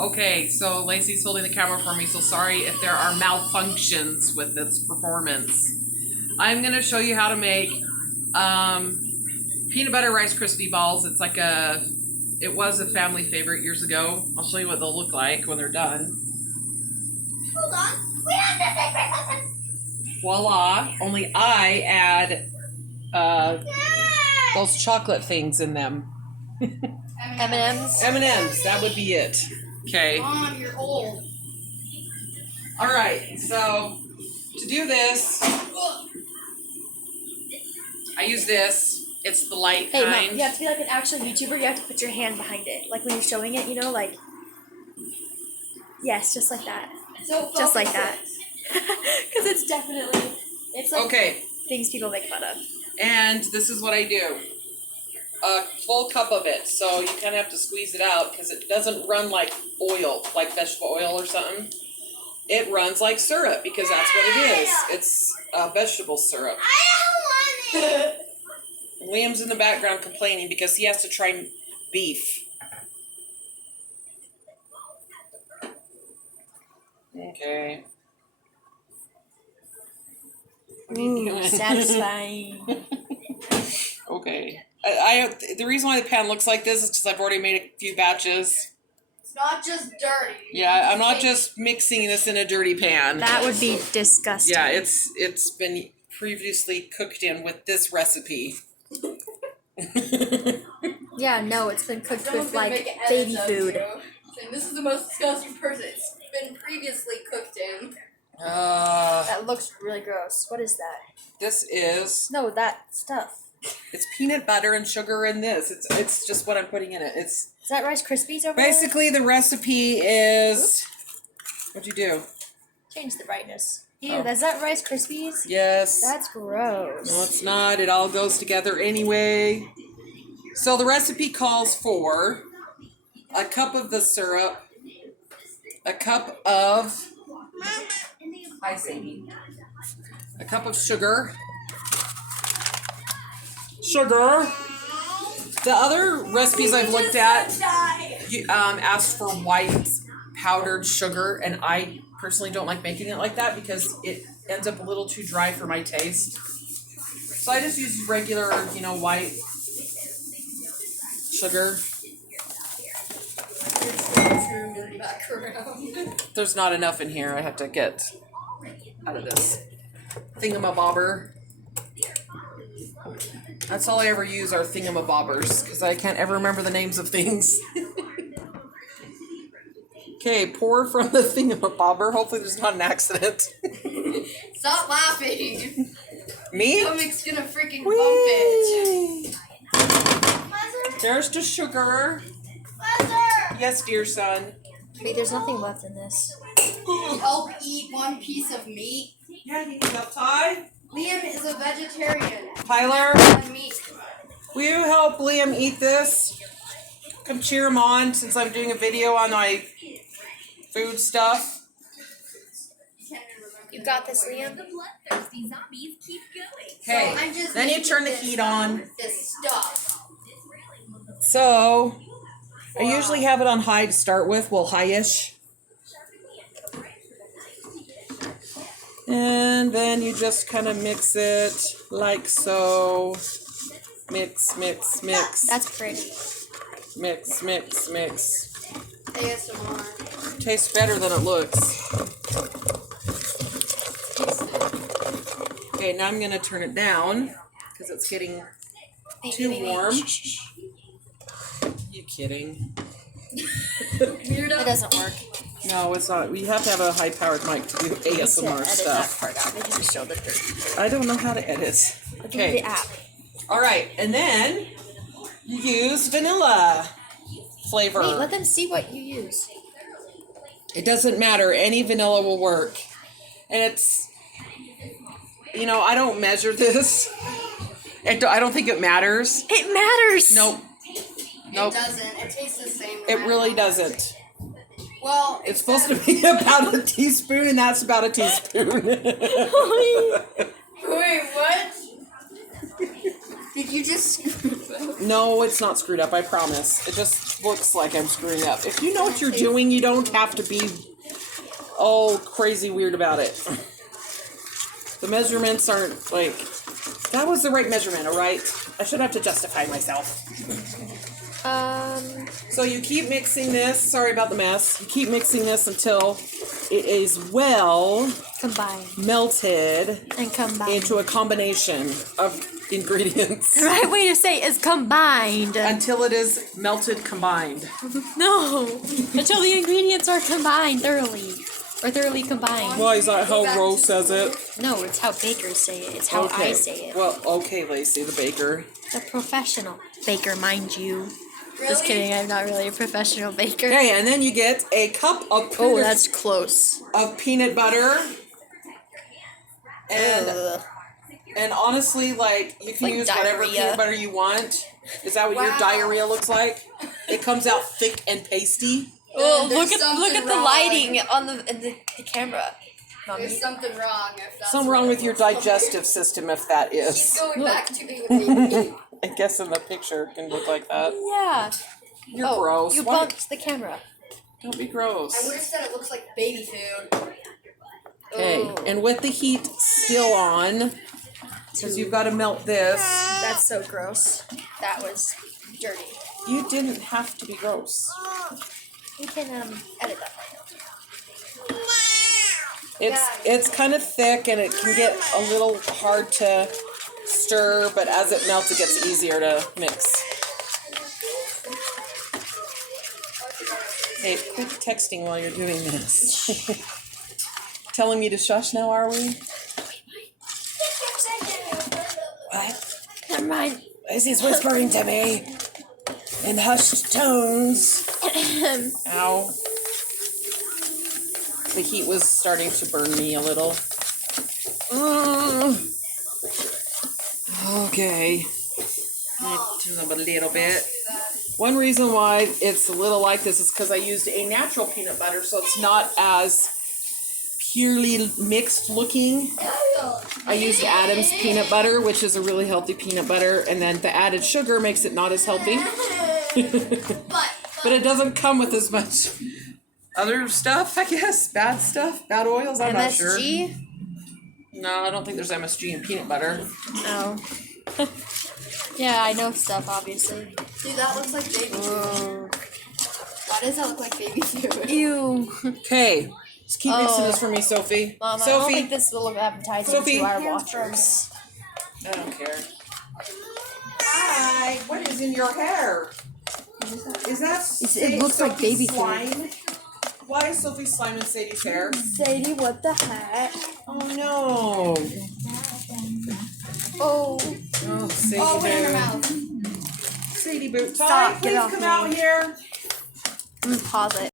Okay, so Lacey's holding the camera for me, so sorry if there are malfunctions with this performance. I'm going to show you how to make peanut butter Rice Krispie balls. It's like it was a family favorite years ago. I'll show you what they'll look like when they're done. Hold on. We have the secret weapon. Voila. Only I add those chocolate things in them. M&M's. M&M's, that would be it. Okay. Mom, you're old. All right, so to do this, I use this. It's the light Hey, kind. Mom, you have to be like an actual YouTuber. You have to put your hand behind it. Like when you're showing it, you know, like... Yes, just like that. So Just like that. Because it's definitely... It's like Okay, things people make fun of. and this is what I do. A full cup of it, so you kind of have to squeeze it out because it doesn't run like oil, like vegetable oil or something. It runs like syrup because that's what it is. It's vegetable syrup. I don't want it. Liam's in the background complaining because he has to try beef. Okay. What are you doing? Satisfying. Okay. The reason why the pan looks like this is because I've already made a few batches. It's not just dirty. Yeah, I'm not just mixing this in a dirty pan. That would be disgusting. Yeah, it's been previously cooked in with this recipe. Yeah, no, it's been cooked Someone's with gonna like make an baby edit of food. you, saying, this is the most disgusting person. It's been previously cooked in. That looks really gross. What is that? This is No, that stuff. it's peanut butter and sugar in this. It's just what I'm putting in it. It's Is that Rice Krispies over basically the recipe is. What'd you do? there? Change the brightness. Ew, Oh. is that Rice Krispies? Yes. That's gross. No, it's not. It all goes together anyway. So the recipe calls for a cup of the syrup, a cup of hi Sadie, a cup of sugar. The other recipes I've looked at asked for white powdered sugar, and I personally don't like making it like that because it ends up a little too dry for my taste. So I just use regular, white sugar. There's not enough in here. I have to get out of this thingamabobber. That's all I ever use are thingamabobbers because I can't ever remember the names of things. Okay, pour from the thingamabobber. Hopefully there's not an accident. Stop laughing. Me? Stomach's gonna freaking bump it. There's the sugar. Yes, dear son. Wait, there's nothing left in this. Help eat one piece of meat. Yeah, you need help, Ty? Liam is a vegetarian. Tyler, And meat. will you help Liam eat this? Come cheer him on since I'm doing a video on my food stuff. You got this, Liam? Okay, I'm just then you making turn the this- heat on. This stuff. So, I usually have it on high to start with, well, high-ish. And then you just kind of mix it like so. Mix, mix, mix. That's pretty. Mix, mix, mix. ASMR. Tastes better than it looks. Okay, now I'm going to turn it down because it's getting too warm. You kidding? It doesn't work. No, it's not. You have to have a high-powered mic to do ASMR Edit that stuff. part out. Maybe just show the dirt. I don't know how to edit. Look at the app. All right, and then you use vanilla flavor. Wait, let them see what you use. It doesn't matter. Any vanilla will work. And it's, I don't measure this. I don't think it matters. It matters. Nope. It Nope. doesn't. It tastes the same. It really doesn't. Well, It's supposed to be about a teaspoon, and that's about a teaspoon. Wait, what? Did you just screw that? No, it's not screwed up, I promise. It just looks like I'm screwing up. If you know what you're doing, you don't have to be all crazy weird about it. The measurements aren't like... That was the right measurement, alright? I should have to justify myself. So you keep mixing this. Sorry about the mess. You keep mixing this until it is well... Combine. Melted. And combine. Into a combination of ingredients. The right way to say is combined. Until it is melted combined. No. Until the ingredients are combined thoroughly. Or thoroughly combined. Why is that how Rose says it? No, it's how bakers say it. It's how I say it. Well, okay, Lacey, the baker. The professional baker, mind you. Really? Just kidding, I'm not really a professional baker. Okay, and then you get a cup of Oh, that's close. of peanut butter. And Ugh. and honestly, like, you can like use whatever diarrhea. peanut butter you want. Is that what your Wow. diarrhea looks like? It comes out thick and pasty. Oh, There's look at something the wrong. lighting on the camera. Mommy. There's something wrong if that's Something wrong what with it your looks like. digestive system if that She's is. going back to being a baby. I guess in the picture it can look like that. Yeah. You're gross. You Why- bumped the camera. Don't be I gross. would have said it looks like baby food. Okay, Oh. and with the heat still on, because you've got to melt this, That's so gross. That was dirty. you didn't have to be gross. We can edit that part. It's kind of thick and it can get a little hard to stir, but as it melts, it gets easier to mix. Hey, quit texting while you're doing this. Telling me to shush now, are we? What? Never mind. Lizzie's whispering to me in hushed tones. Ow. The heat was starting to burn me a little. Okay. Turn up a little bit. One reason why it's a little like this is because I used a natural peanut butter, so it's not as purely mixed looking. I used Adam's peanut butter, which is a really healthy peanut butter, and then the added sugar makes it not as healthy. But it doesn't come with as much other stuff, I guess. Bad stuff, bad oils, I'm not sure. MSG? No, I don't think there's MSG in peanut butter. No. Yeah, I know stuff, obviously. Dude, that looks like baby food. Why does that look like baby food? Ew. Okay, just keep mixing this for me, Sophie. Mom, I don't Sophie, think this will look appetizing Sophie. to our watchers. I don't care. Hi, what is in your hair? Is that It looks like baby food. slime? Why is Sophie slime in Sadie's hair? Sadie, what the heck? Oh no. Oh. Oh, Sadie Oh, put it in her boo. mouth. Sadie boo. Stop, Ty, get please off come me. out here. Pause it.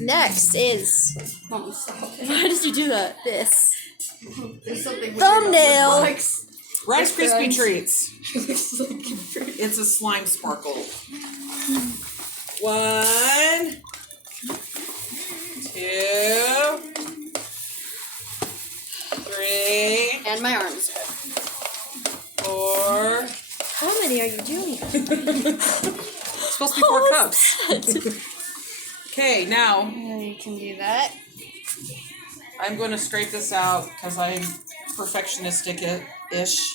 Next is. Mom, stop. Why did you do that? This. There's something weird Thumbnail. about this Rice Krispie friends. treats. box. Looks like a It's a slime sparkle. 1, 2, 3, And my arms. 4. How many are you doing? It's supposed to be 4 cups. Okay, now You can do that. I'm going to scrape this out because I'm perfectionistic-ish.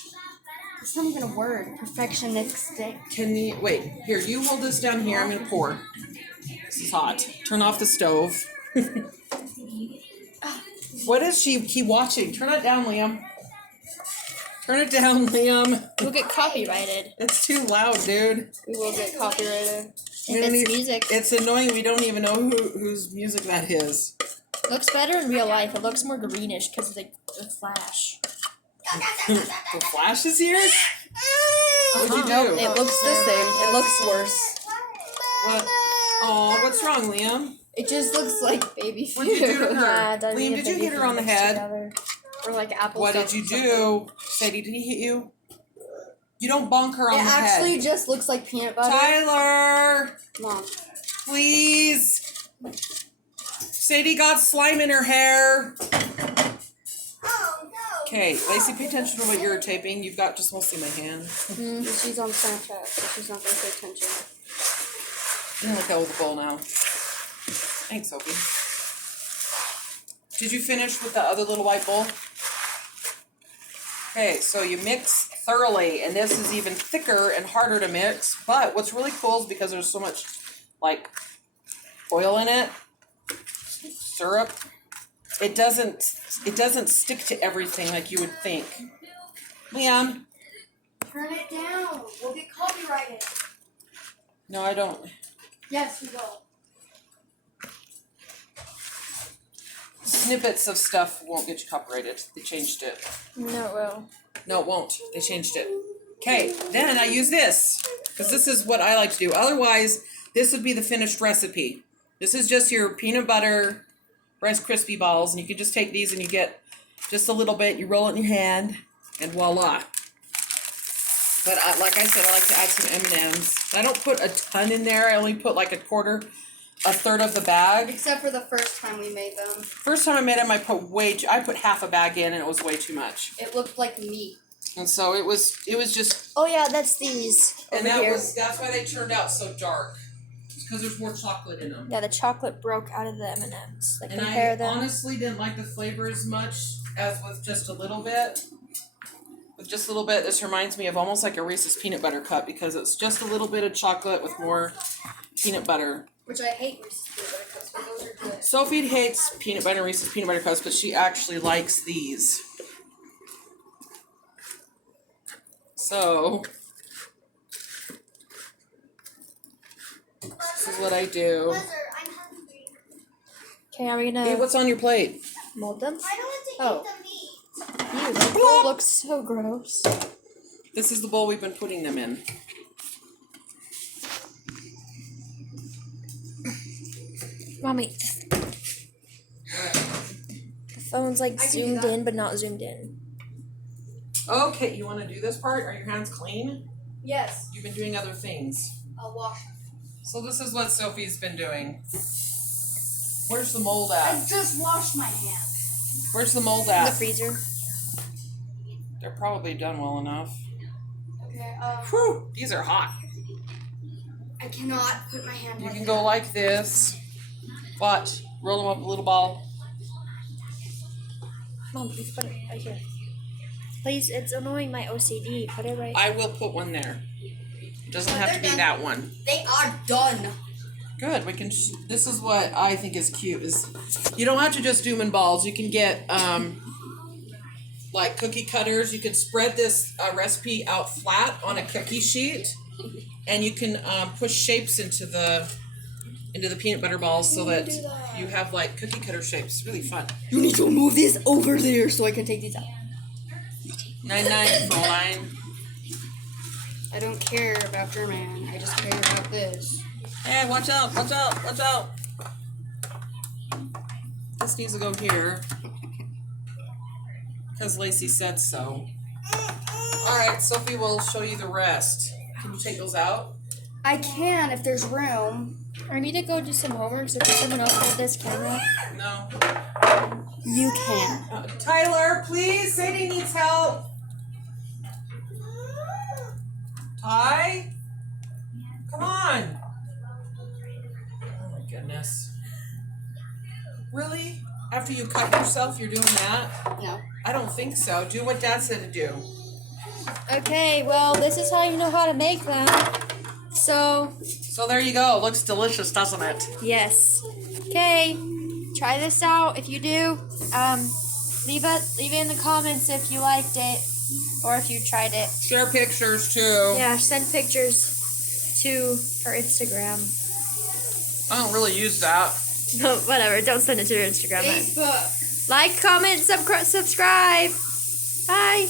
It's not even a word. Perfectionistic. Can you wait? Here, you hold this down here. I'm gonna pour. This is hot. Turn off the stove. What is she keep watching? Turn it down, Liam. Turn it down, Liam. We'll get copyrighted. It's too loud, dude. We will get copyrighted. We If don't it's even- music. It's annoying. We don't even know whose music that is. Looks better in real life. It looks more greenish because of the flash. The Flash is here. What'd you do? It looks the same. It looks worse. What? Oh, what's wrong, Liam? It just looks like baby food. What'd you do to her? Yeah, it does Liam, need did to you be hit her on the mixed head? together. Or like apple What stuff did you or something. do? Sadie, did he hit you? You don't bonk her on It the head. actually just looks like peanut butter. Tyler, Mom. please. Sadie got slime in her hair. Oh no. Okay, Lacey, pay attention to what you're taping. You've got just mostly my hand. She's on Snapchat, so she's not going to pay attention. I'm gonna look out with the bowl now. Thanks, Sophie. Did you finish with the other little white bowl? Okay, so you mix thoroughly, and this is even thicker and harder to mix. But what's really cool is because there's so much like oil in it, syrup, it doesn't stick to everything like you would think. Leon? Turn it down. We'll get copyrighted. No, I don't. Yes, we will. Snippets of stuff won't get you copyrighted. They changed it. No, it will. No, it won't. They changed it. Okay, then I use this because this is what I like to do. Otherwise, this would be the finished recipe. This is just your peanut butter Rice Krispie balls, and you can just take these and you get just a little bit. You roll it in your hand, and voila. But like I said, I like to add some M&Ms. I don't put a ton in there. I only put like a third of the bag. Except for the first time we made them. First time I made them, I put half a bag in, and it was way too much. It looked like meat. And so it was just. Oh yeah, that's these. And that's why they turned out so dark. Because there's more chocolate in them. Yeah, the chocolate broke out of the M&Ms. Like And compare I them. honestly didn't like the flavor as much as with just a little bit. With just a little bit, this reminds me of almost like a Reese's peanut butter cup because it's just a little bit of chocolate with more peanut butter. Which I hate Reese's peanut butter cups, but those are good. Sophie hates peanut butter and Reese's peanut butter cups, but she actually likes these. So this is what I do. Okay, are we gonna Hey, what's on your plate? mold them? I don't want to Oh. eat the meat. Ew, that bowl looks so gross. This is the bowl we've been putting them in. Mommy. The phone's like I can do zoomed that. in, but not zoomed in. Okay, you want to do this part? Are your hands clean? Yes. You've been doing other things. I'll wash. So this is what Sophie's been doing. Where's the mold I at? just washed my hands. Where's the mold In the at? freezer. They're probably done well enough. Okay, Whew, these are hot. I cannot put my hand You like can that. go like this. Watch. Roll them up a little ball. Mom, please put it right here. Please, it's annoying my OCD. Put it right. I will put one there. It doesn't have to be They're that one. They are done. Good. We can. This is what I think is cute. Is you don't have to just do them in balls. You can get like cookie cutters. You can spread this recipe out flat on a cookie sheet, and you can push shapes into the peanut butter balls so that you have like cookie cutter shapes. It's really fun. You need to move this over there so I can take these out. 99 Fräulein. I don't care about your man. I just care about this. Hey, watch out! Watch out! Watch out! This needs to go here because Lacey said so. All right, Sophie will show you the rest. Can you take those out? I can if there's room. I need to go do some homework, so can someone else hold this camera? No. You can. Tyler, please. Sadie needs help. Ty? Come on. Oh my goodness. Really? After you cut yourself, you're doing that? No. I don't think so. Do what Dad said to do. Okay, well, this is how you know how to make them. So, there you go. Looks delicious, doesn't it? yes. Okay, try this out. If you do, leave it in the comments if you liked it or if you tried it. Share pictures too. Yeah, send pictures to her Instagram. I don't really use that. No, whatever. Don't send it to her Instagram. Facebook. Like, comment, subscribe. Bye.